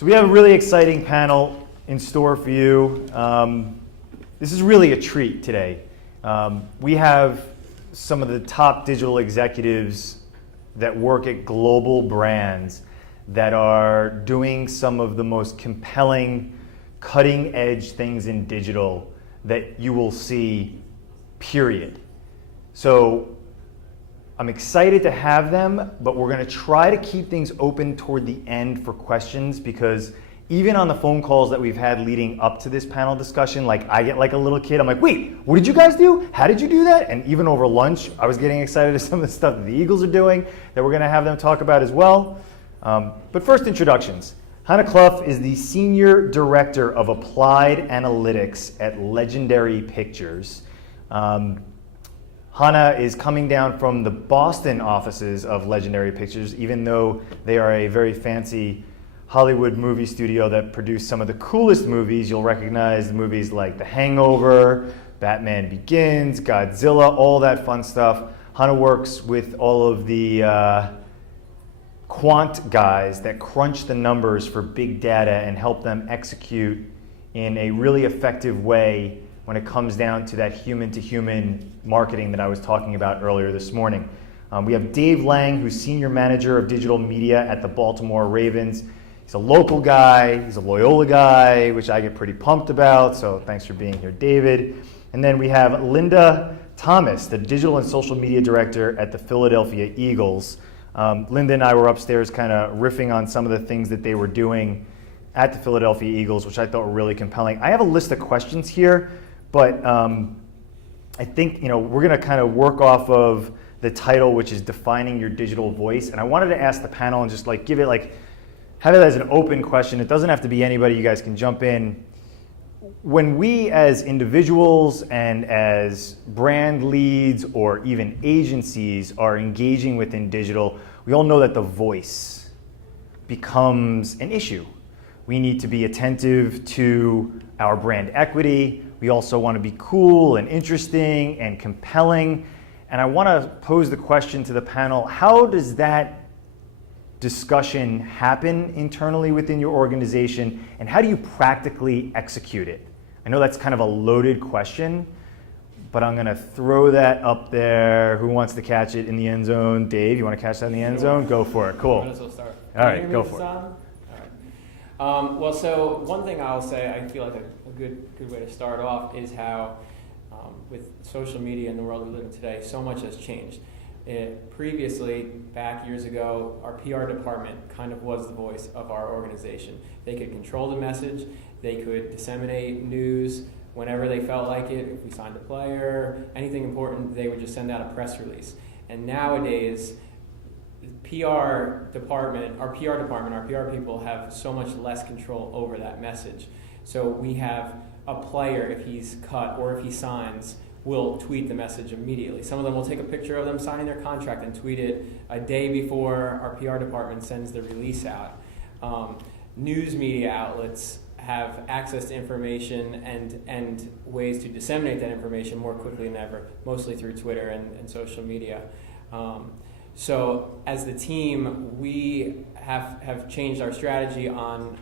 So we have a really exciting panel in store for you. This is really a treat today. We have some of the top digital executives that work at global brands that are doing some of the most compelling, cutting-edge things in digital that you will see, period. So I'm excited to have them, but we're going to try to keep things open toward the end for questions, because even on the phone calls that we've had leading up to this panel discussion, like I get like a little kid, I'm like, wait, what did you guys do? How did you do that? And even over lunch, I was getting excited at some of the stuff that the Eagles are doing that we're going to have them talk about as well. But first, introductions. Hana Cluff is the Senior Director of Applied Analytics at Legendary Pictures. Hana is coming down from the Boston offices of Legendary Pictures, even though they are a very fancy Hollywood movie studio that produced some of the coolest movies. You'll recognize movies like The Hangover, Batman Begins, Godzilla, all that fun stuff. Hana works with all of the quant guys that crunch the numbers for big data and help them execute in a really effective way when it comes down to that human-to-human marketing that I was talking about earlier this morning. We have Dave Lang, who's Senior Manager of Digital Media at the Baltimore Ravens. He's a local guy, he's a Loyola guy, which I get pretty pumped about, so thanks for being here, David. And then we have Linda Thomas, the Digital and Social Media Director at the Philadelphia Eagles. Linda and I were upstairs kind of riffing on some of the things that they were doing at the Philadelphia Eagles, which I thought were really compelling. I have a list of questions here, but I think we're going to kind of work off of the title, which is Defining Your Digital Voice. And I wanted to ask the panel and just have it as an open question. It doesn't have to be anybody. You guys can jump in. When we as individuals and as brand leads or even agencies are engaging within digital, we all know that the voice becomes an issue. We need to be attentive to our brand equity. We also want to be cool and interesting and compelling. And I want to pose the question to the panel, how does that discussion happen internally within your organization, and how do you practically execute it? I know that's kind of a loaded question, but I'm going to throw that up there. Who wants to catch it in the end zone? Dave, you want to catch that in the end zone? Go for it. Cool. Might as well start. All right, go for it. All right. Well, so one thing I'll say, I feel like a good way to start off is how with social media in the world we live in today, so much has changed. Previously, back years ago, our PR department kind of was the voice of our organization. They could control the message, they could disseminate news whenever they felt like it. If we signed a player, anything important, they would just send out a press release. And nowadays, our PR people have so much less control over that message. So we have a player, if he's cut or if he signs, will tweet the message immediately. Some of them will take a picture of them signing their contract and tweet it a day before our PR department sends the release out. News media outlets have access to information and ways to disseminate that information more quickly than ever, mostly through Twitter and social media. So as the team, we have changed our strategy on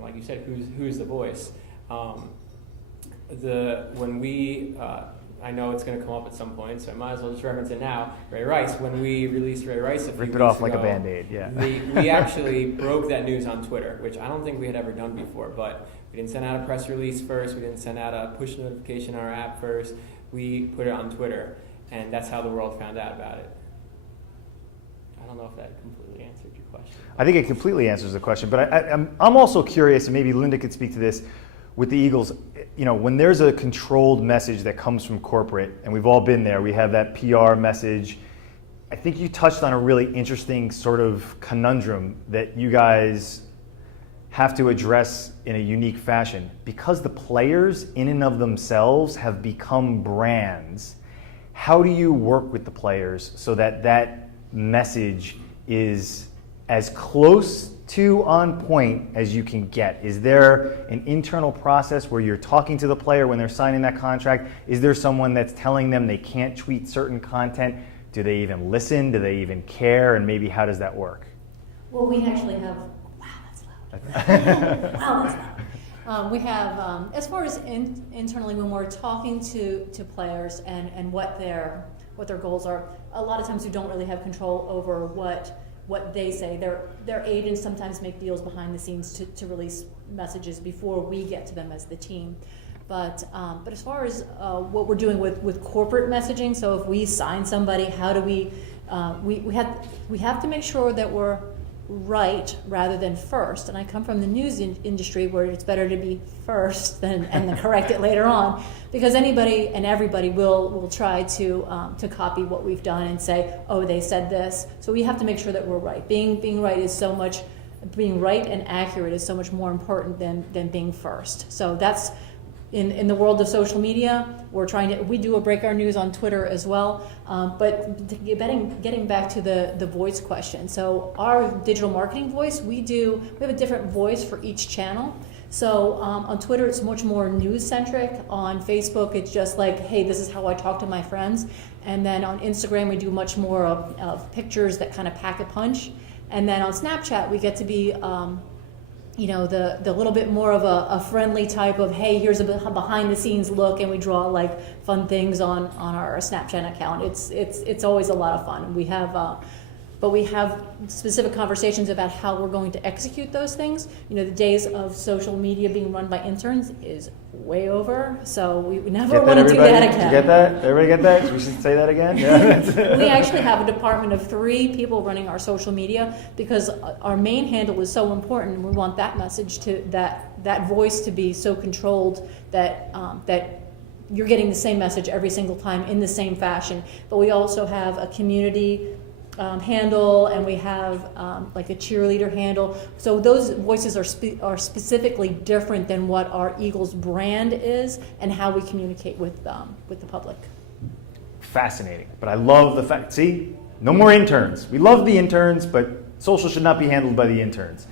like you said, who's the voice. I know it's going to come up at some point, so I might as well just reference it now. Ray Rice, when we released Ray Rice a few weeks ago, rip it off like a Band-Aid, yeah. we actually broke that news on Twitter, which I don't think we had ever done before, but we didn't send out a press release first, we didn't send out a push notification on our app first, we put it on Twitter, and that's how the world found out about it. I don't know if that completely answered your question. I think it completely answers the question, but I'm also curious, and maybe Linda could speak to this, with the Eagles, when there's a controlled message that comes from corporate, and we've all been there, we have that PR message. I think you touched on a really interesting sort of conundrum that you guys have to address in a unique fashion. Because the players in and of themselves have become brands, how do you work with the players so that that message is as close to on point as you can get? Is there an internal process where you're talking to the player when they're signing that contract? Is there someone that's telling them they can't tweet certain content? Do they even listen? Do they even care? And maybe how does that work? Well, we actually have, wow, that's loud. Wow, that's loud. We have, as far as internally, when we're talking to players and what their goals are, a lot of times we don't really have control over what they say. Their agents sometimes make deals behind the scenes to release messages before we get to them as the team. But as far as what we're doing with corporate messaging, so if we sign somebody, how do we have to make sure that we're right rather than first. And I come from the news industry where it's better to be first and then correct it later on, because anybody and everybody will try to copy what we've done and say, oh, they said this. So we have to make sure that we're right. Being right and accurate is so much more important than being first. So that's in the world of social media. We do a break our news on Twitter as well, but getting back to the voice question. So our digital marketing voice, we have a different voice for each channel. So on Twitter, it's much more news centric. On Facebook, it's just like, hey, this is how I talk to my friends. And then on Instagram, we do much more of pictures that kind of pack a punch. And then on Snapchat, we get to be the little bit more of a friendly type of, hey, here's a behind the scenes look, and we draw like fun things on our Snapchat account. It's always a lot of fun. We have specific conversations about how we're going to execute those things. The days of social media being run by interns is way over, so we never want to do that again. Did you get that? Everybody get that? We should say that again? Yeah. We actually have a department of 3 people running our social media because our main handle is so important, and we want that message that voice to be so controlled that you're getting the same message every single time in the same fashion. But we also have a community handle, and we have like a cheerleader handle. So those voices are specifically different than what our Eagles brand is and how we communicate with the public. Fascinating. But I love the fact, see, no more interns. We love the interns, but social should not be handled by the interns.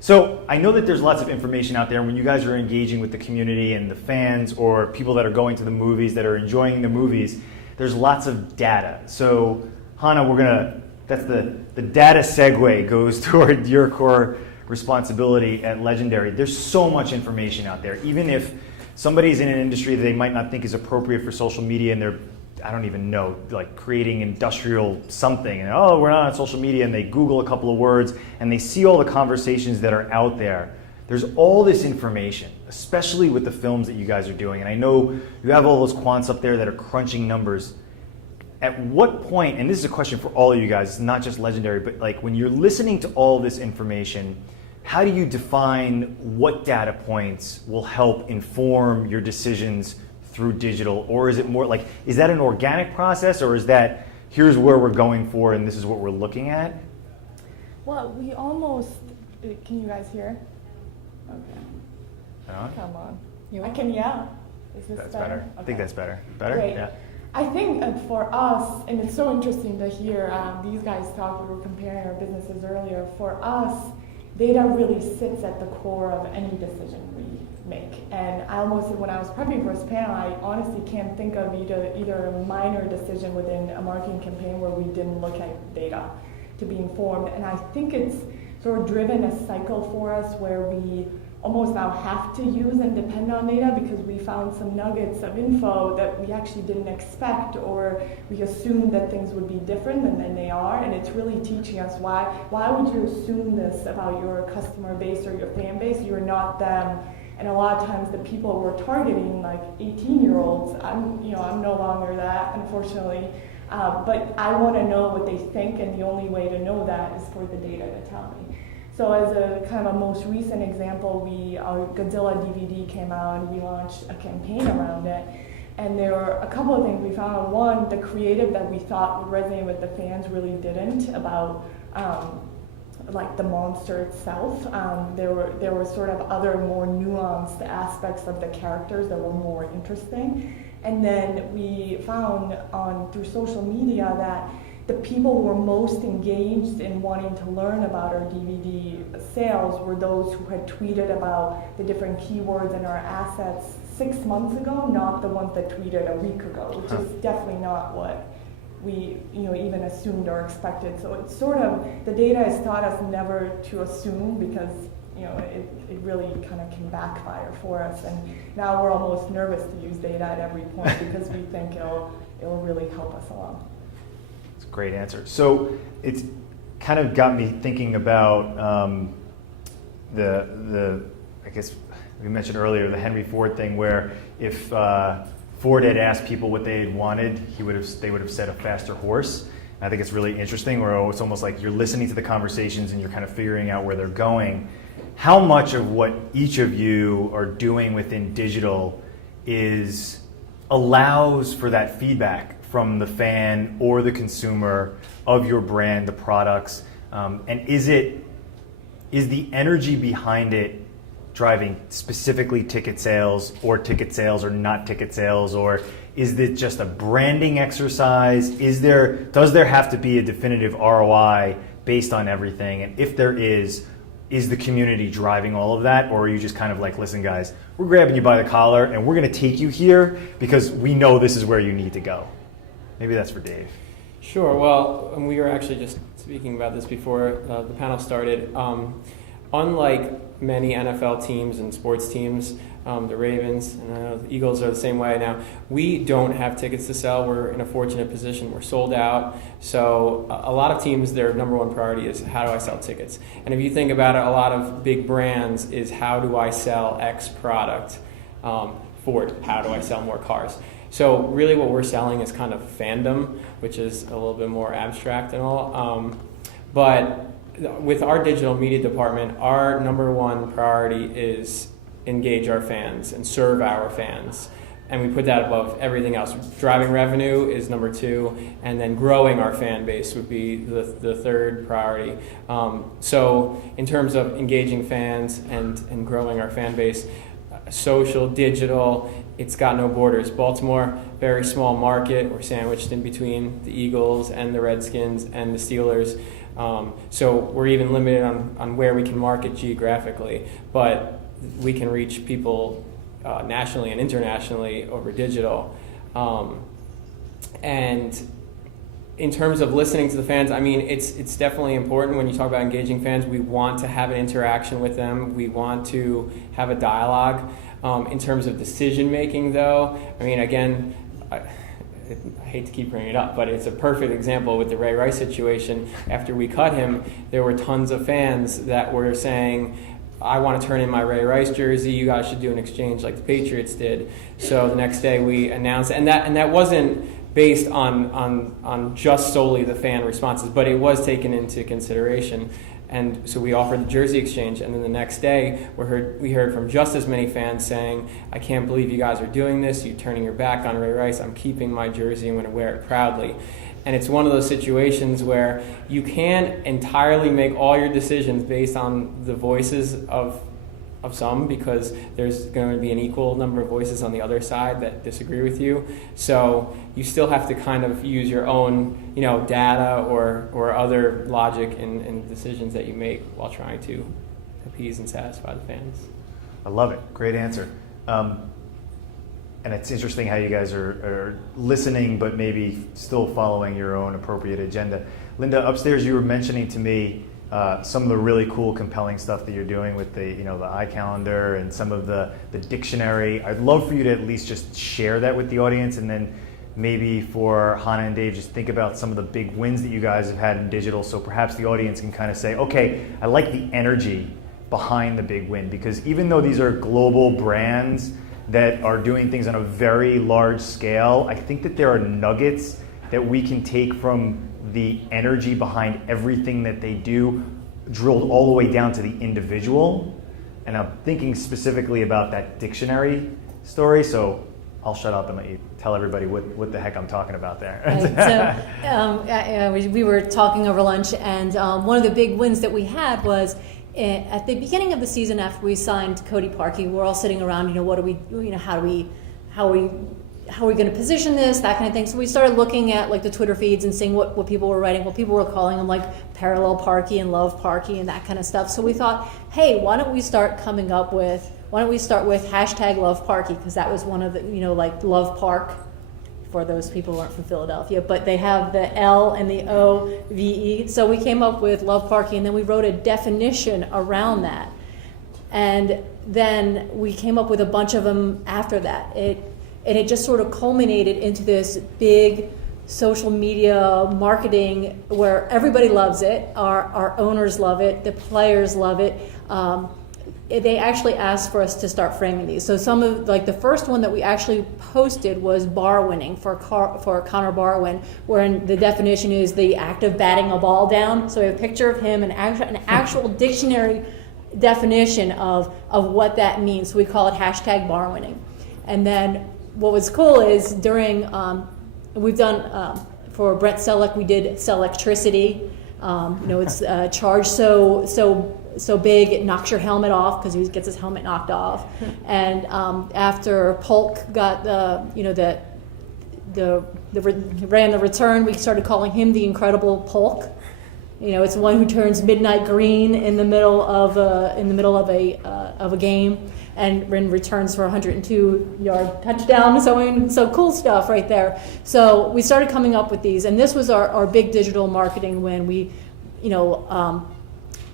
So I know that there's lots of information out there when you guys are engaging with the community and the fans or people that are going to the movies, that are enjoying the movies. There's lots of data. So Hana, that's the data segue goes toward your core responsibility at Legendary. There's so much information out there. Even if somebody's in an industry that they might not think is appropriate for social media, and they're, I don't even know, like creating industrial something, and we're not on social media, and they Google a couple of words, and they see all the conversations that are out there. There's all this information, especially with the films that you guys are doing. And I know you have all those quants up there that are crunching numbers. At what point, and this is a question for all of you guys, it's not just Legendary, but like when you're listening to all this information, how do you define what data points will help inform your decisions through digital? Or is it more like, is that an organic process, or is that, here's where we're going for and this is what we're looking at? Well, we almost, can you guys hear? Okay. Come on. I can yell. Is this That's better? better. Okay. I think that's better. Better? Great. Yeah. I think for us, and it's so interesting to hear these guys talk, we were comparing our businesses earlier. For us, data really sits at the core of any decision we make. And I almost, when I was prepping for this panel, I honestly can't think of either a minor decision within a marketing campaign where we didn't look at data to be informed. And I think it's sort of driven a cycle for us where we almost now have to use and depend on data because we found some nuggets of info that we actually didn't expect, or we assumed that things would be different and then they are, and it's really teaching us why would you assume this about your customer base or your fan base? You're not them. And a lot of times the people we're targeting, like 18-year-olds, I'm no longer that, unfortunately, but I want to know what they think, and the only way to know that is for the data to tell me. So as a kind of a most recent example, our Godzilla DVD came out and we launched a campaign around it. And there were a couple of things we found. One, the creative that we thought would resonate with the fans really didn't, about like the monster itself. There were sort of other more nuanced aspects of the characters that were more interesting. And then we found through social media that the people who were most engaged in wanting to learn about our DVD sales were those who had tweeted about the different keywords in our assets 6 months ago, not the ones that tweeted a week ago, which is definitely not what we even assumed or expected. So it's sort of, the data has taught us never to assume, because it really kind of can backfire for us. And now we're almost nervous to use data at every point because we think it'll really help us along. It's a great answer. So it's kind of got me thinking about I guess we mentioned earlier, the Henry Ford thing, where if Ford had asked people what they had wanted, they would have said a faster horse. And I think it's really interesting, where it's almost like you're listening to the conversations and you're kind of figuring out where they're going. How much of what each of you are doing within digital allows for that feedback from the fan or the consumer of your brand, the products, and is the energy behind it driving specifically ticket sales or not ticket sales, or is it just a branding exercise? Does there have to be a definitive ROI based on everything? And if there is the community driving all of that, or are you just kind of like, listen guys, we're grabbing you by the collar and we're going to take you here because we know this is where you need to go? Maybe that's for Dave. Sure. Well, and we were actually just speaking about this before the panel started. Unlike many NFL teams and sports teams, the Ravens and I know the Eagles are the same way now, we don't have tickets to sell. We're in a fortunate position. We're sold out. So a lot of teams, their number one priority is, how do I sell tickets? And if you think about it, a lot of big brands is, how do I sell X product? Ford, how do I sell more cars? So really what we're selling is kind of fandom, which is a little bit more abstract and all. But with our digital media department, our number one priority is engage our fans and serve our fans. And we put that above everything else. Driving revenue is number two, and then growing our fan base would be the third priority. So in terms of engaging fans and growing our fan base, social, digital, it's got no borders. Baltimore, very small market. We're sandwiched in between the Eagles and the Redskins and the Steelers. So we're even limited on where we can market geographically, but we can reach people nationally and internationally over digital. And in terms of listening to the fans, I mean, it's definitely important when you talk about engaging fans. We want to have an interaction with them. We want to have a dialogue. In terms of decision making, though, I mean, again, I hate to keep bringing it up, but it's a perfect example with the Ray Rice situation. After we cut him, there were tons of fans that were saying, I want to turn in my Ray Rice jersey. You guys should do an exchange like the Patriots did. So the next day we announced, and that wasn't based on just solely the fan responses, but it was taken into consideration. And so we offered the jersey exchange, and then the next day we heard from just as many fans saying, I can't believe you guys are doing this. You're turning your back on Ray Rice. I'm keeping my jersey. I'm going to wear it proudly. And it's one of those situations where you can't entirely make all your decisions based on the voices of some, because there's going to be an equal number of voices on the other side that disagree with you. So you still have to kind of use your own, data or other logic in decisions that you make while trying to appease and satisfy the fans. I love it. Great answer. And it's interesting how you guys are listening, but maybe still following your own appropriate agenda. Linda, upstairs you were mentioning to me some of the really cool, compelling stuff that you're doing with the iCalendar and some of the dictionary. I'd love for you to at least just share that with the audience, and then maybe for Hana and Dave, just think about some of the big wins that you guys have had in digital, so perhaps the audience can kind of say, okay, I like the energy behind the big win, because even though these are global brands that are doing things on a very large scale, I think that there are nuggets that we can take from the energy behind everything that they do, drilled all the way down to the individual. And I'm thinking specifically about that dictionary story, so I'll shut up and let you tell everybody what the heck I'm talking about there. Right. So we were talking over lunch, and one of the big wins that we had was at the beginning of the season after we signed Cody Parkey. We're all sitting around, what do we, how are we going to position this, that kind of thing. So we started looking at like the Twitter feeds and seeing what people were writing. Well, people were calling them like parallel Parkey and love Parkey and that kind of stuff. So we thought, hey, why don't we start with hashtag love Parkey, because that was one of the, like love park, for those people who aren't from Philadelphia, but they have the L and the O-V-E. So we came up with love Parkey, and then we wrote a definition around that. And then we came up with a bunch of them after that. It just sort of culminated into this big social media marketing where everybody loves it. Our owners love it. The players love it. They actually asked for us to start framing these. So some of, like the first one that we actually posted was bar winning for Connor Barwin, wherein the definition is the act of batting a ball down. So we have a picture of him, an actual dictionary definition of what that means. So we call it hashtag bar winning. And then what was cool is during, we've done, for Brent Selleck, we did Sellectricity. It's charged so big it knocks your helmet off because he gets his helmet knocked off. And after Polk got ran the return, we started calling him the Incredible Polk. It's one who turns midnight green in the middle of a game and returns for a 102-yard touchdown. So cool stuff right there. So we started coming up with these, and this was our big digital marketing when we,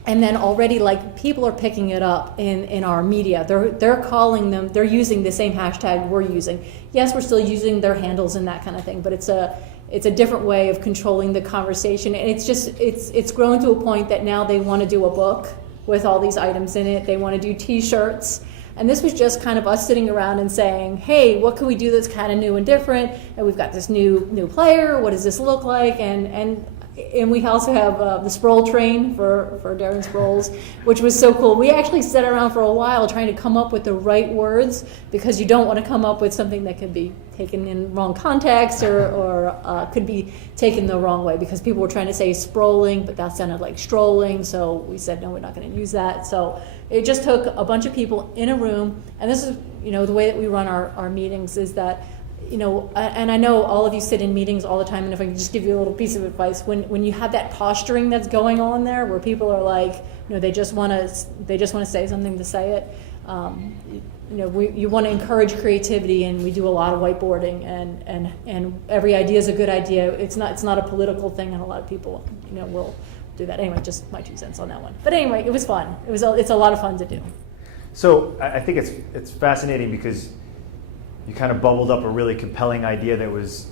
and then already like people are picking it up in our media. They're calling them. They're using the same hashtag we're using. Yes, we're still using their handles and that kind of thing, but it's a different way of controlling the conversation, and it's grown to a point that now they want to do a book with all these items in it. They want to do T-shirts, and this was just kind of us sitting around and saying, hey, what can we do that's kind of new and different? And we've got this new player. What does this look like? And we also have the Sproul train for Darren Sproles, which was so cool. We actually sat around for a while trying to come up with the right words, because you don't want to come up with something that could be taken in wrong context or could be taken the wrong way, because people were trying to say Sproling, but that sounded like strolling. So we said, no, we're not going to use that. So it just took a bunch of people in a room. And this is, the way that we run our meetings is that, and I know all of you sit in meetings all the time, and if I can just give you a little piece of advice, when you have that posturing that's going on there, where people are like, they just want to say something to say it. You want to encourage creativity, and we do a lot of whiteboarding, and every idea is a good idea. It's not a political thing, and a lot of people will do that. Anyway, just my 2 cents on that one. But anyway, it was fun. It's a lot of fun to do. So I think it's fascinating because you kind of bubbled up a really compelling idea that was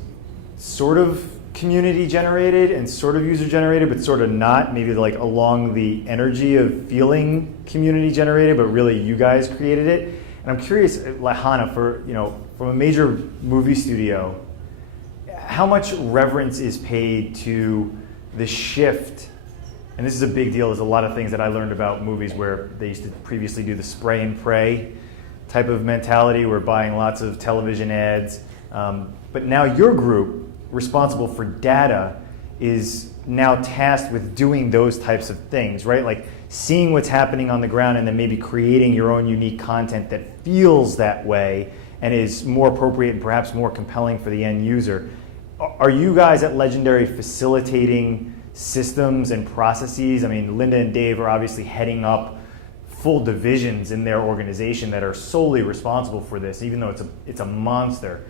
sort of community generated and sort of user generated, but sort of not, maybe like along the energy of feeling community generated, but really you guys created it. And I'm curious, like Hana, from a major movie studio, how much reverence is paid to the shift? And this is a big deal. There's a lot of things that I learned about movies where they used to previously do the spray and pray type of mentality. We're buying lots of television ads. But now your group, responsible for data, is now tasked with doing those types of things, right? Like seeing what's happening on the ground and then maybe creating your own unique content that feels that way and is more appropriate and perhaps more compelling for the end user. Are you guys at Legendary facilitating systems and processes? I mean, Linda and Dave are obviously heading up full divisions in their organization that are solely responsible for this, even though it's a monster.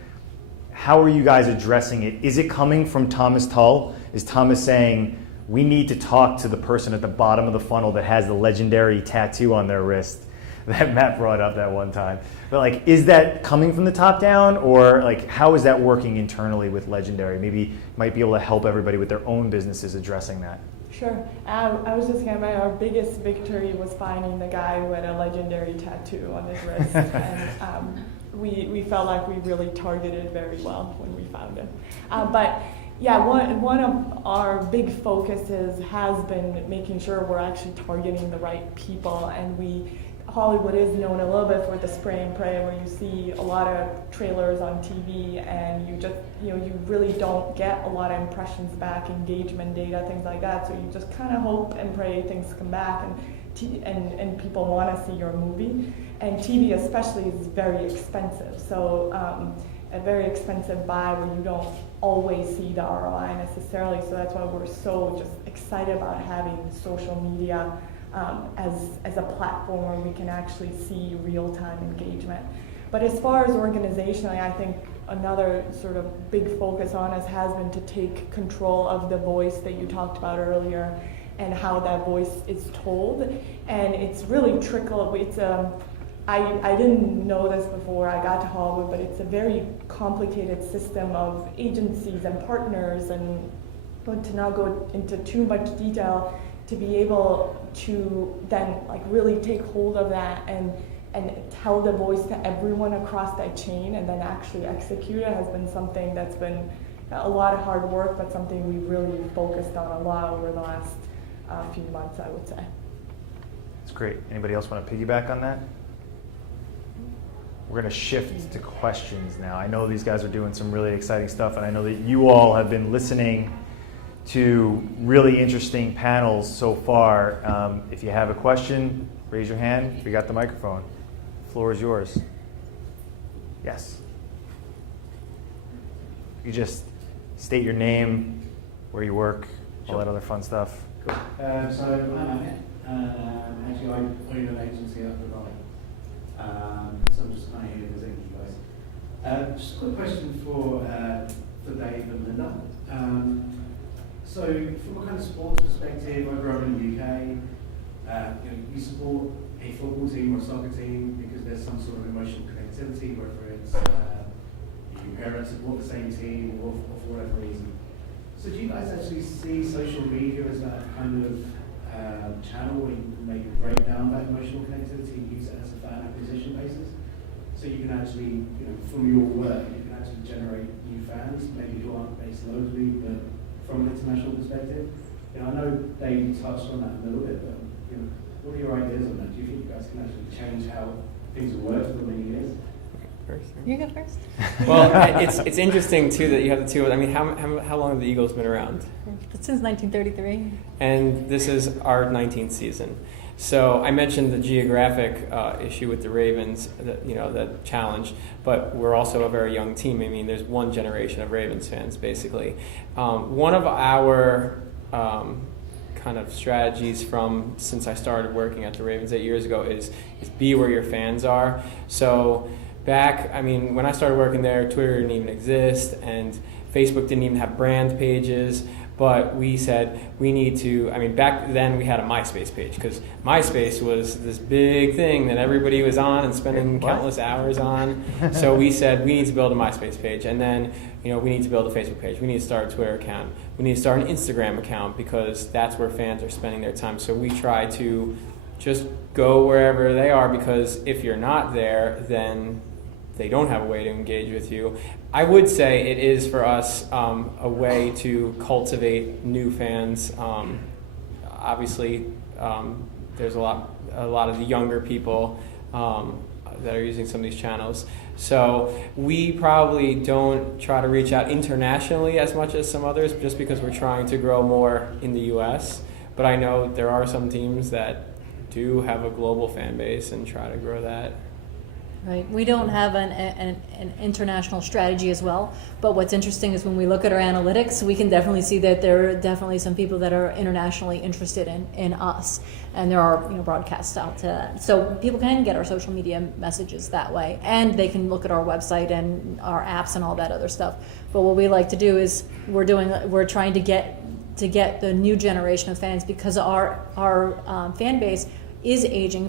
How are you guys addressing it? Is it coming from Thomas Tull? Is Thomas saying, we need to talk to the person at the bottom of the funnel that has the Legendary tattoo on their wrist that Matt brought up that one time? But like, is that coming from the top down, or like, how is that working internally with Legendary? Maybe might be able to help everybody with their own businesses addressing that. Sure. I was just going to say our biggest victory was finding the guy who had a Legendary tattoo on his wrist. And we felt like we really targeted very well when we found him. But yeah, one of our big focuses has been making sure we're actually targeting the right people. And Hollywood is known a little bit for the spray and pray, where you see a lot of trailers on TV and you really don't get a lot of impressions back, engagement data, things like that. So you just kind of hope and pray things come back and people want to see your movie. And TV especially is very expensive. So a very expensive buy where you don't always see the ROI necessarily. So that's why we're so just excited about having social media as a platform where we can actually see real-time engagement. But as far as organizationally, I think another sort of big focus on us has been to take control of the voice that you talked about earlier and how that voice is told. And it's really trickled. I didn't know this before I got to Hollywood, but it's a very complicated system of agencies and partners, and to not go into too much detail, to be able to then like really take hold of that and tell the voice to everyone across that chain and then actually execute it has been something that's been a lot of hard work, but something we really focused on a lot over the last few months, I would say. That's great. Anybody else want to piggyback on that? We're going to shift to questions now. I know these guys are doing some really exciting stuff, and I know that you all have been listening to really interesting panels so far. If you have a question, raise your hand. We got the microphone. The floor is yours. Yes. You just state your name, where you work, all that other fun stuff. Cool. So I'm Ahmed. Actually, I own an agency up the Raleigh. So I'm just kind of here visiting you guys. Just a quick question for Dave and Linda. So from a kind of sports perspective, I've grown in the UK. You support a football team or a soccer team because there's some sort of emotional connectivity, whether it's your parents support the same team or for whatever reason. So do you guys actually see social media as that kind of channel where you can maybe break down that emotional connectivity and use it as a fan acquisition basis? So you can actually, from your work, you can actually generate new fans, maybe who aren't based locally, but from an international perspective. I know Dave touched on that a little bit, but what are your ideas on that? Do you think you guys can actually change how things have worked for many years? You go first. Well, it's interesting too that you have the two. I mean, how long have the Eagles been around? Since 1933. And this is our 19th season. So I mentioned the geographic issue with the Ravens, that challenge, but we're also a very young team. I mean, there's one generation of Ravens fans, basically. One of our kind of strategies since I started working at the Ravens 8 years ago is be where your fans are. So when I started working there, Twitter didn't even exist, and Facebook didn't even have brand pages. But we said we need to, back then we had a MySpace page because MySpace was this big thing that everybody was on and spending countless hours on. So we said we need to build a MySpace page, and then we need to build a Facebook page. We need to start a Twitter account. We need to start an Instagram account because that's where fans are spending their time. So we try to just go wherever they are, because if you're not there, then they don't have a way to engage with you. I would say it is for us a way to cultivate new fans. Obviously, there's a lot of the younger people that are using some of these channels. So we probably don't try to reach out internationally as much as some others, just because we're trying to grow more in the U.S. But I know there are some teams that do have a global fan base and try to grow that. Right. We don't have an international strategy as well, but what's interesting is when we look at our analytics, we can definitely see that there are definitely some people that are internationally interested in us, and there are broadcasts out to that. So people can get our social media messages that way, and they can look at our website and our apps and all that other stuff. But what we like to do is we're trying to get the new generation of fans, because our fan base is aging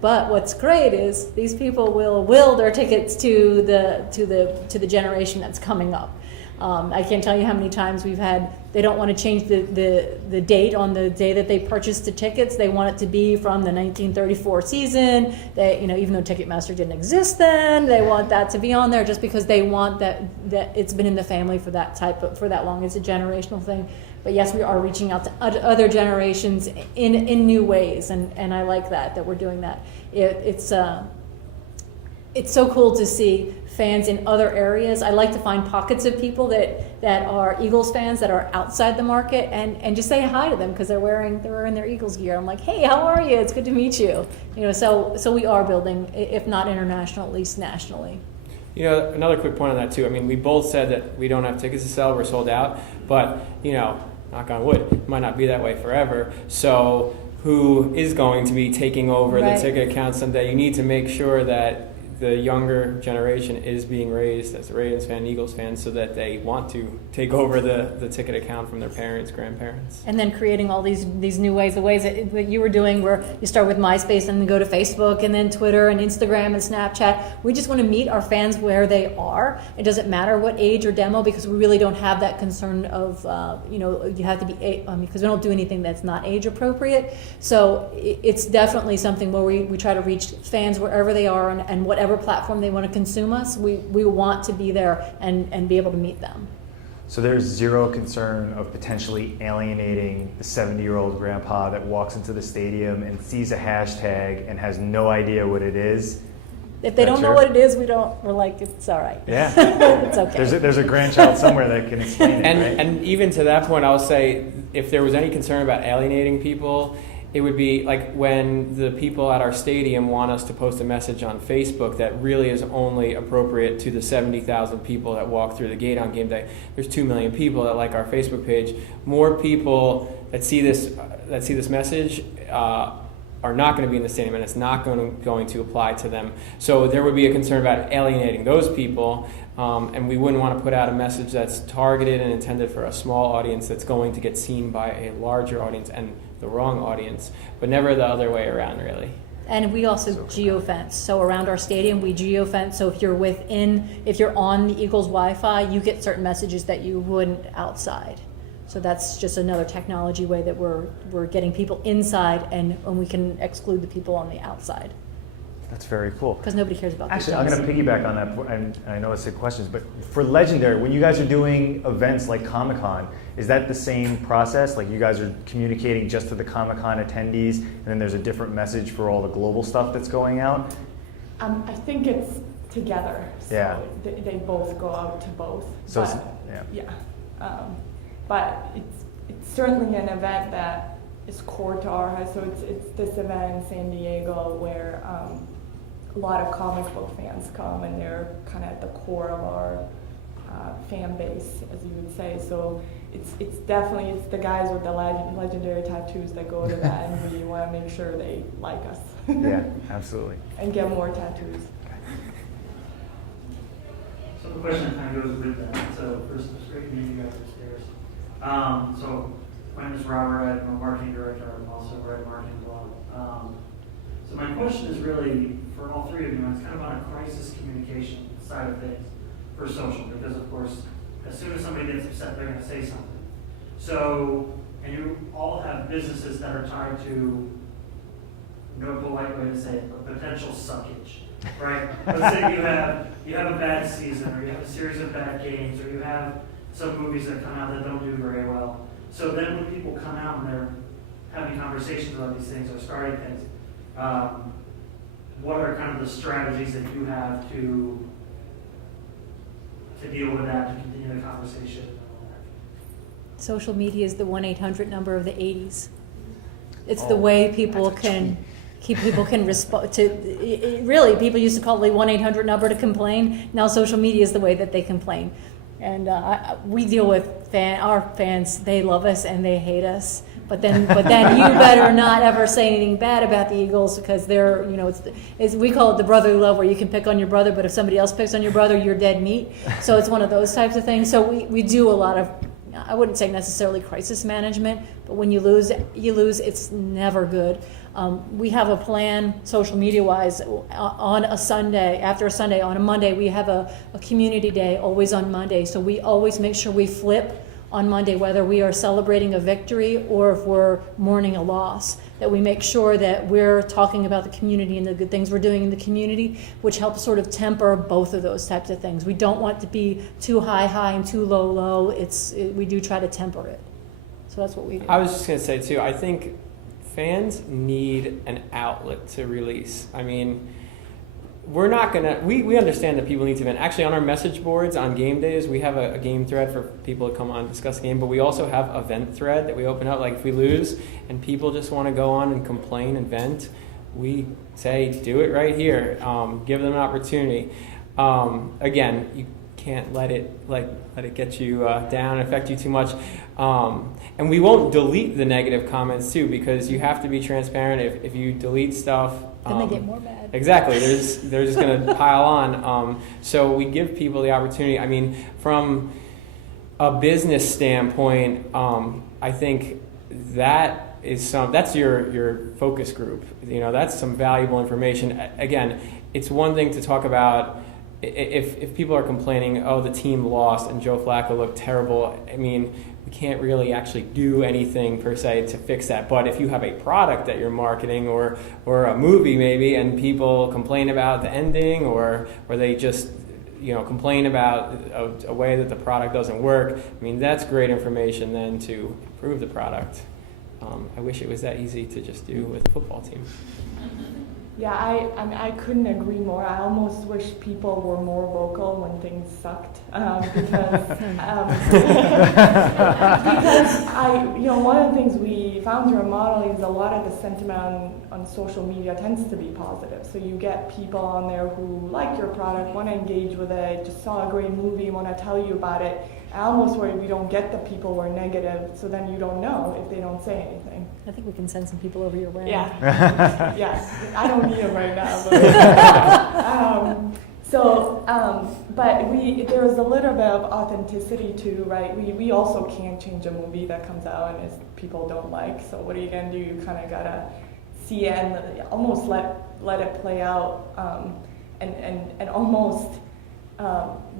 but what's great is these people will their tickets to the generation that's coming up. I can't tell you how many times they don't want to change the date on the day that they purchased the tickets. They want it to be from the 1934 season. They, even though Ticketmaster didn't exist then, they want that to be on there just because they want that it's been in the family for that long. It's a generational thing. But yes, we are reaching out to other generations in new ways, and I like that we're doing that. It's so cool to see fans in other areas. I like to find pockets of people that are Eagles fans that are outside the market and just say hi to them because they're wearing their Eagles gear. I'm like, hey, how are you? It's good to meet you. So we are building, if not international, at least nationally. Another quick point on that too. We both said that we don't have tickets to sell, we're sold out, but knock on wood, it might not be that way forever. So who is going to be taking over the ticket account someday? You need to make sure that the younger generation is being raised as a Ravens fan, Eagles fan, so that they want to take over the ticket account from their parents, grandparents. And then creating all these new ways, the ways that you were doing, where you start with MySpace and then go to Facebook and then Twitter and Instagram and Snapchat. We just want to meet our fans where they are. It doesn't matter what age or demo, because we really don't have that concern of, you have to be, because we don't do anything that's not age appropriate. So it's definitely something where we try to reach fans wherever they are, and whatever platform they want to consume us, we want to be there and be able to meet them. So there's zero concern of potentially alienating the 70-year-old grandpa that walks into the stadium and sees a hashtag and has no idea what it is. If they don't know what it is, we're like, it's all right. Yeah. It's okay. There's a grandchild somewhere that can explain it, right? And even to that point, I'll say, if there was any concern about alienating people, it would be like when the people at our stadium want us to post a message on Facebook that really is only appropriate to the 70,000 people that walk through the gate on game day. There's 2 million people that like our Facebook page. More people that see this message are not going to be in the stadium, and it's not going to apply to them. So there would be a concern about alienating those people, and we wouldn't want to put out a message that's targeted and intended for a small audience that's going to get seen by a larger audience and the wrong audience, but never the other way around, really. And we also geofence. So around our stadium, we geofence. So if you're on the Eagles Wi-Fi, you get certain messages that you wouldn't outside. So that's just another technology way that we're getting people inside, and we can exclude the people on the outside. That's very cool. Because nobody cares about Actually, these I'm going to piggyback on that, and I know I said questions, but for Legendary, when you guys are doing events like Comic-Con, is that the same process? Like you guys are communicating just to the Comic-Con attendees, and then there's a different message for all the global stuff that's going out? I think it's together. So Yeah. they both go out to both. So but, but it's certainly an event that is core to our house. So it's this event in San Diego where a lot of comic book fans come, and they're kind of at the core of our fan base, as you would say. So it's definitely the guys with the legendary tattoos that go to that, and we want to make sure they like us. Yeah, absolutely. And get more tattoos. So the question kind of goes with that. So first, it's great meeting you guys upstairs. So my name is Robert. I'm a marketing director. I'm also a write marketing blog. So my question is really for all three of you, and it's kind of on a crisis communication side of things for social, because of course, as soon as somebody gets upset, they're going to say something. So, and you all have businesses that are tied to, no polite way to say it, but potential suckage, right? Let's say you have a bad season, or you have a series of bad games, or you have some movies that come out that don't do very well. So then when people come out and they're having conversations about these things or starting things, what are kind of the strategies that you have to deal with that, to continue the conversation? Social media is the 1-800 number of the 80s. It's the way people can respond to. Really, people used to call the 1-800 number to complain. Now social media is the way that they complain, and we deal with our fans. They love us and they hate us. But then you better not ever say anything bad about the Eagles, because they're, we call it the brotherly love, where you can pick on your brother, but if somebody else picks on your brother, you're dead meat. So it's one of those types of things. So we do a lot of, I wouldn't say necessarily crisis management, but when you lose, it's never good. We have a plan, social media-wise, on a Sunday, after a Sunday, on a Monday, we have a community day, always on Monday. So we always make sure we flip on Monday, whether we are celebrating a victory or if we're mourning a loss, that we make sure that we're talking about the community and the good things we're doing in the community, which helps sort of temper both of those types of things. We don't want to be too high and too low. We do try to temper it. So that's what we do. I was just going to say, too, I think fans need an outlet to release. I mean, we're not going to, we understand that people need to vent. Actually, on our message boards on game days, we have a game thread for people to come on and discuss the game, but we also have a vent thread that we open up. Like if we lose and people just want to go on and complain and vent, we say, do it right here. Give them an opportunity. Again, you can't let it get you down and affect you too much. And we won't delete the negative comments too, because you have to be transparent. If you delete stuff, Then they get more mad. Exactly. They're just going to pile on. So we give people the opportunity. I mean, from a business standpoint, I think that's your focus group. That's some valuable information. Again, it's one thing to talk about if people are complaining, oh, the team lost and Joe Flacco looked terrible. I mean, we can't really actually do anything per se to fix that. But if you have a product that you're marketing or a movie maybe, and people complain about the ending or they just complain about a way that the product doesn't work, I mean, that's great information then to improve the product. I wish it was that easy to just do with a football team. Yeah, I couldn't agree more. I almost wish people were more vocal when things sucked, because one of the things we found through our modeling is a lot of the sentiment on social media tends to be positive. So you get people on there who like your product, want to engage with it, just saw a great movie, want to tell you about it. I almost worry we don't get the people who are negative, so then you don't know if they don't say anything. I think we can send some people over your way. Yeah. Yeah. I don't need them right now. But there's a little bit of authenticity too, right? We also can't change a movie that comes out and people don't like. So what are you gonna do? You kind of gotta see it and almost let it play out, and almost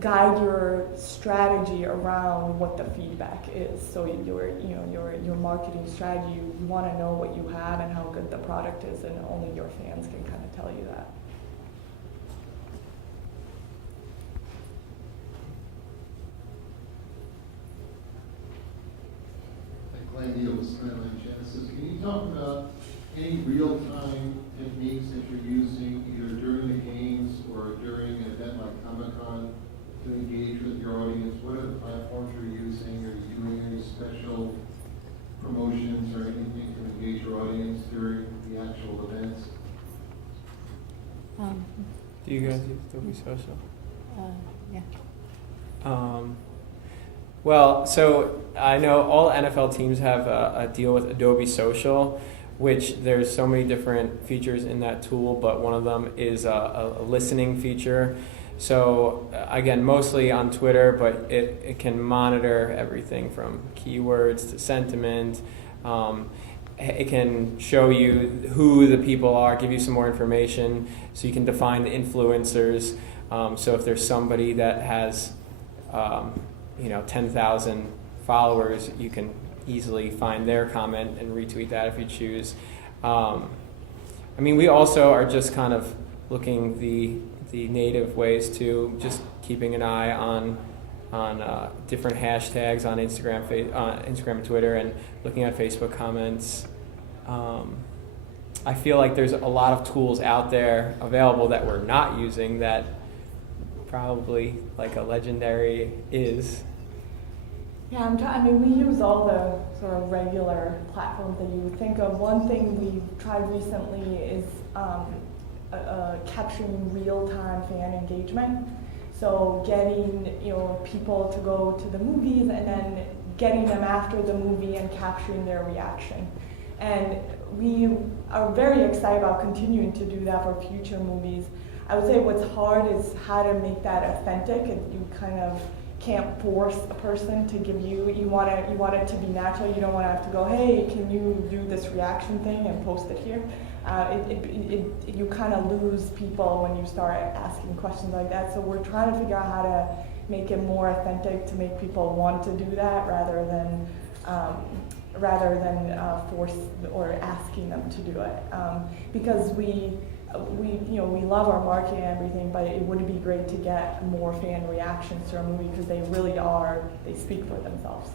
guide your strategy around what the feedback is. So your marketing strategy, you want to know what you have and how good the product is, and only your fans can kind of tell you that. Glenn Neal with Skyline Genesis. Can you talk about any real-time techniques that you're using either during the games or during an event like Comic-Con to engage with your audience? What are the platforms you're using? Are you doing any special promotions or anything to engage your audience during the actual events? Do you guys use Adobe Social? Yeah. Well, so I know all NFL teams have a deal with Adobe Social, which there's so many different features in that tool, but one of them is a listening feature. So again, mostly on Twitter, but it can monitor everything from keywords to sentiment. It can show you who the people are, give you some more information, so you can define the influencers. So if there's somebody that has 10,000 followers, you can easily find their comment and retweet that if you choose. We also are just kind of looking the native ways too, just keeping an eye on different hashtags on Instagram, Instagram and Twitter, and looking at Facebook comments. I feel like there's a lot of tools out there available that we're not using that probably like a Legendary is. Yeah, we use all the sort of regular platforms that you would think of. One thing we've tried recently is capturing real-time fan engagement. So getting people to go to the movies and then getting them after the movie and capturing their reaction. And we are very excited about continuing to do that for future movies. I would say what's hard is how to make that authentic, and you kind of can't force a person to give you want it to be natural. You don't want to have to go, hey, can you do this reaction thing and post it here? You kind of lose people when you start asking questions like that. So we're trying to figure out how to make it more authentic to make people want to do that rather than force or asking them to do it. Because we love our marketing and everything, but it would be great to get more fan reactions to our movie because they speak for themselves.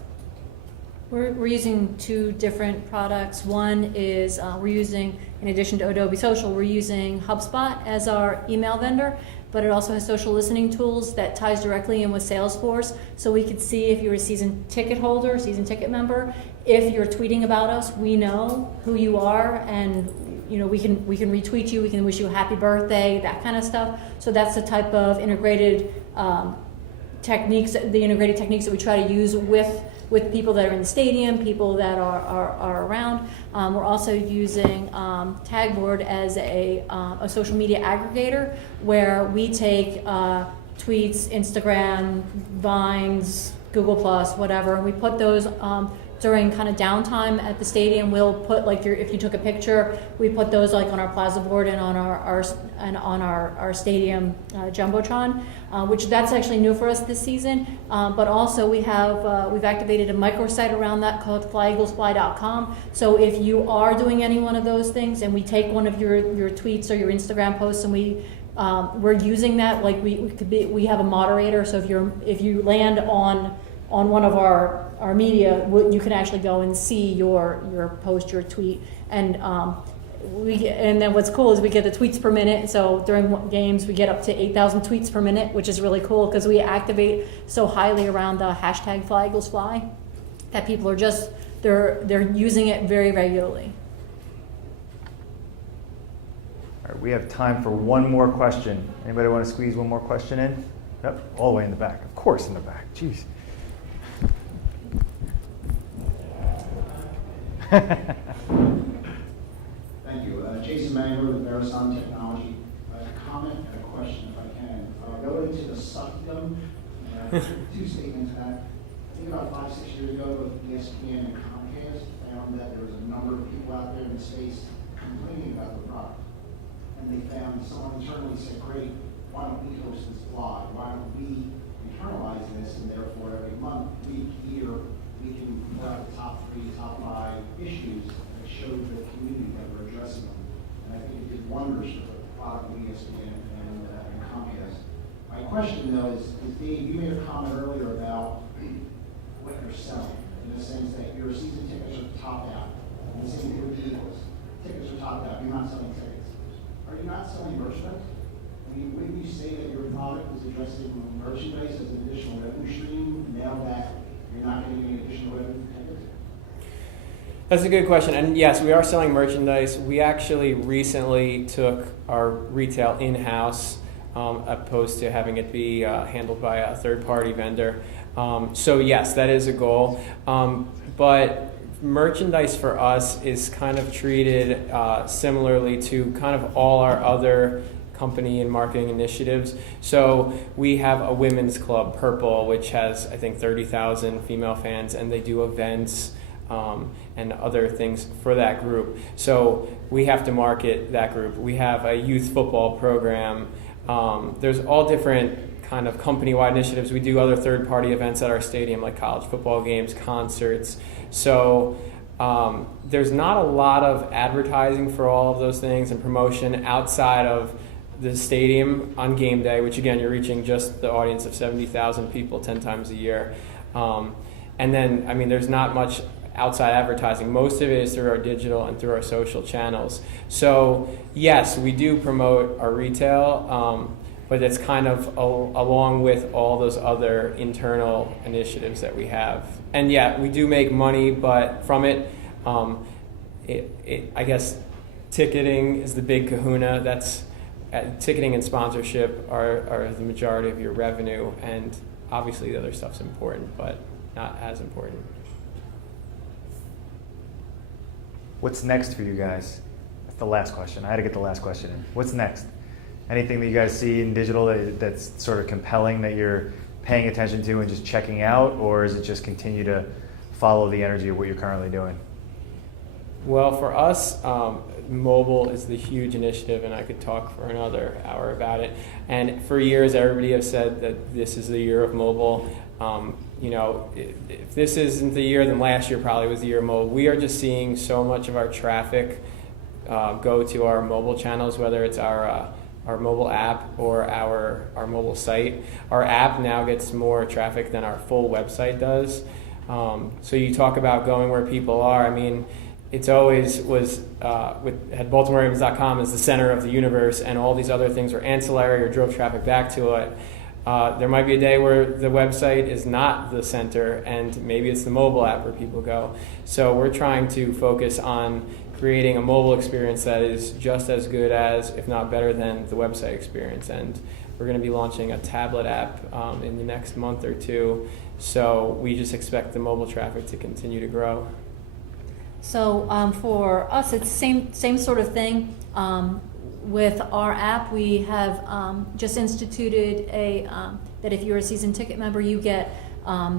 We're using two different products. One is we're using, in addition to Adobe Social, we're using HubSpot as our email vendor, but it also has social listening tools that ties directly in with Salesforce. So we could see if you're a season ticket holder, season ticket member, if you're tweeting about us, we know who you are, and we can retweet you, we can wish you a happy birthday, that kind of stuff. So that's the type of integrated techniques, the integrated techniques that we try to use with people that are in the stadium, people that are around. We're also using Tagboard as a social media aggregator where we take tweets, Instagram, Vines, Google Plus, whatever, and we put those during kind of downtime at the stadium. We'll put like if you took a picture, we put those like on our plaza board and on our stadium jumbotron, which that's actually new for us this season. But also we've activated a microsite around that called flyeaglesfly.com. So if you are doing any one of those things, and we take one of your tweets or your Instagram posts, and we're using that, like we have a moderator. So if you land on one of our media, you can actually go and see your post, your tweet, and then what's cool is we get the tweets per minute. So during games we get up to 8,000 tweets per minute, which is really cool because we activate so highly around the hashtag #FlyEaglesFly that people are just they're using it very regularly. All right, we have time for one more question. Anybody want to squeeze one more question in? Yep, all the way in the back. Of course, in the back. Jeez. Thank you. Jason Mangler with Verisign Technology. A comment and a question, if I can. Related to the suckdom, two statements back. I think about 5-6 years ago, ESPN and Comcast found that there was a number of people out there in the space complaining about the product. And they found someone internally said, great, why don't we host this blog? Why don't we internalize this, and therefore every month, week, year, we can put out the top 3, top 5 issues that showed the community that we're addressing them. And I think it did wonders for the product of ESPN and Comcast. My question though is Dave, you made a comment earlier about what you're selling, in the sense that your season tickets are topped out. And the same thing with the Eagles. Tickets are topped out, you're not selling tickets. Are you not selling merchandise? I mean, wouldn't you say that your product is addressing merchandise as an additional revenue stream now that you're not getting any additional revenue from tickets? That's a good question. And yes, we are selling merchandise. We actually recently took our retail in-house, opposed to having it be handled by a third-party vendor. So yes, that is a goal. But merchandise for us is kind of treated similarly to kind of all our other company and marketing initiatives. So we have a women's club, Purple, which has I think 30,000 female fans, and they do events and other things for that group. So we have to market that group. We have a youth football program. There's all different kind of company-wide initiatives. We do other third-party events at our stadium, like college football games, concerts. So there's not a lot of advertising for all of those things and promotion outside of the stadium on game day, which again, you're reaching just the audience of 70,000 people 10 times a year. And then, I mean, there's not much outside advertising. Most of it is through our digital and through our social channels. So yes, we do promote our retail, but it's kind of along with all those other internal initiatives that we have. And yeah, we do make money, but from it, I guess ticketing is the big kahuna. That's ticketing and sponsorship are the majority of your revenue, and obviously the other stuff's important, but not as important. What's next for you guys? That's the last question. I had to get the last question in. What's next? Anything that you guys see in digital that's sort of compelling that you're paying attention to and just checking out, or is it just continue to follow the energy of what you're currently doing? Well, for us, mobile is the huge initiative, and I could talk for another hour about it. And for years, everybody has said that this is the year of mobile. You know, if this isn't the year, then last year probably was the year of mobile. We are just seeing so much of our traffic go to our mobile channels, whether it's our mobile app or our mobile site. Our app now gets more traffic than our full website does. So you talk about going where people are. I mean, it's always had BaltimoreRavens.com as the center of the universe, and all these other things were ancillary or drove traffic back to it. There might be a day where the website is not the center, and maybe it's the mobile app where people go. So we're trying to focus on creating a mobile experience that is just as good as, if not better than, the website experience. And we're going to be launching a tablet app in the next month or two. So we just expect the mobile traffic to continue to grow. So for us, it's same sort of thing. With our app, we have just instituted that if you're a season ticket member, you get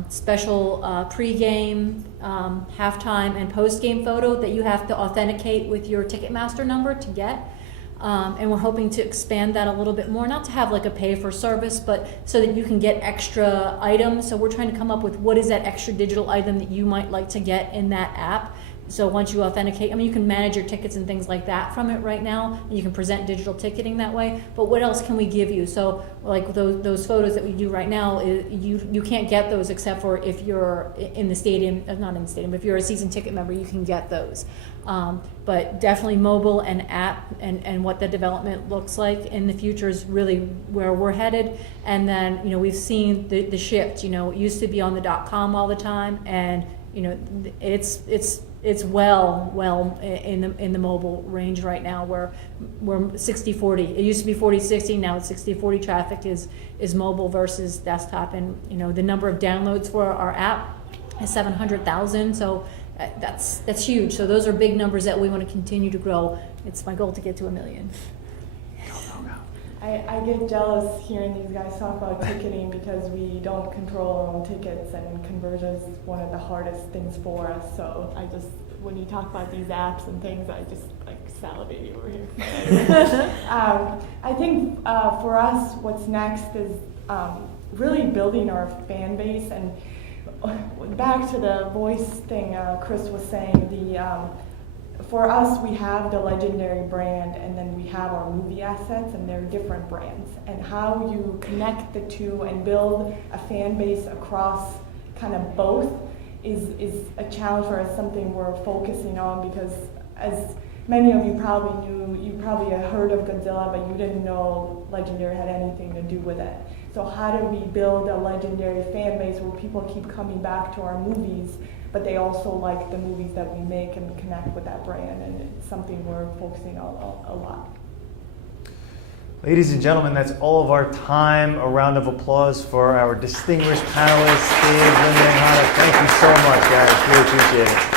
special pre-game, halftime, and post-game photo that you have to authenticate with your Ticketmaster number to get. And we're hoping to expand that a little bit more, not to have like a pay-for-service, but so that you can get extra items. So we're trying to come up with what is that extra digital item that you might like to get in that app. So once you authenticate, I mean, you can manage your tickets and things like that from it right now. And you can present digital ticketing that way. But what else can we give you? So like those photos that we do right now, you can't get those except for if you're in the stadium, not in the stadium, but if you're a season ticket member, you can get those. But definitely mobile and app and what the development looks like in the future is really where we're headed. And then, we've seen the shift. It used to be on the .com all the time, and it's well in the mobile range right now, where we're 60-40. It used to be 40-60, now it's 60-40 traffic is mobile versus desktop. And the number of downloads for our app is 700,000. So that's huge. So those are big numbers that we want to continue to grow. It's my goal to get to 1 million. I get jealous hearing these guys talk about ticketing because we don't control our own tickets, and conversion is one of the hardest things for us. So when you talk about these apps and things, I just salivate over here. I think for us, what's next is really building our fan base. And back to the voice thing Chris was saying, for us, we have the legendary brand, and then we have our movie assets, and they're different brands. And how you connect the two and build a fan base across kind of both is a challenge for us, something we're focusing on, because as many of you probably knew, you probably had heard of Godzilla, but you didn't know Legendary had anything to do with it. So how do we build a Legendary fan base where people keep coming back to our movies, but they also like the movies that we make and connect with that brand? And it's something we're focusing on a lot. Ladies and gentlemen, that's all of our time. A round of applause for our distinguished panelists, Dave, Linda, and Hana. Thank you so much, guys. Really appreciate it.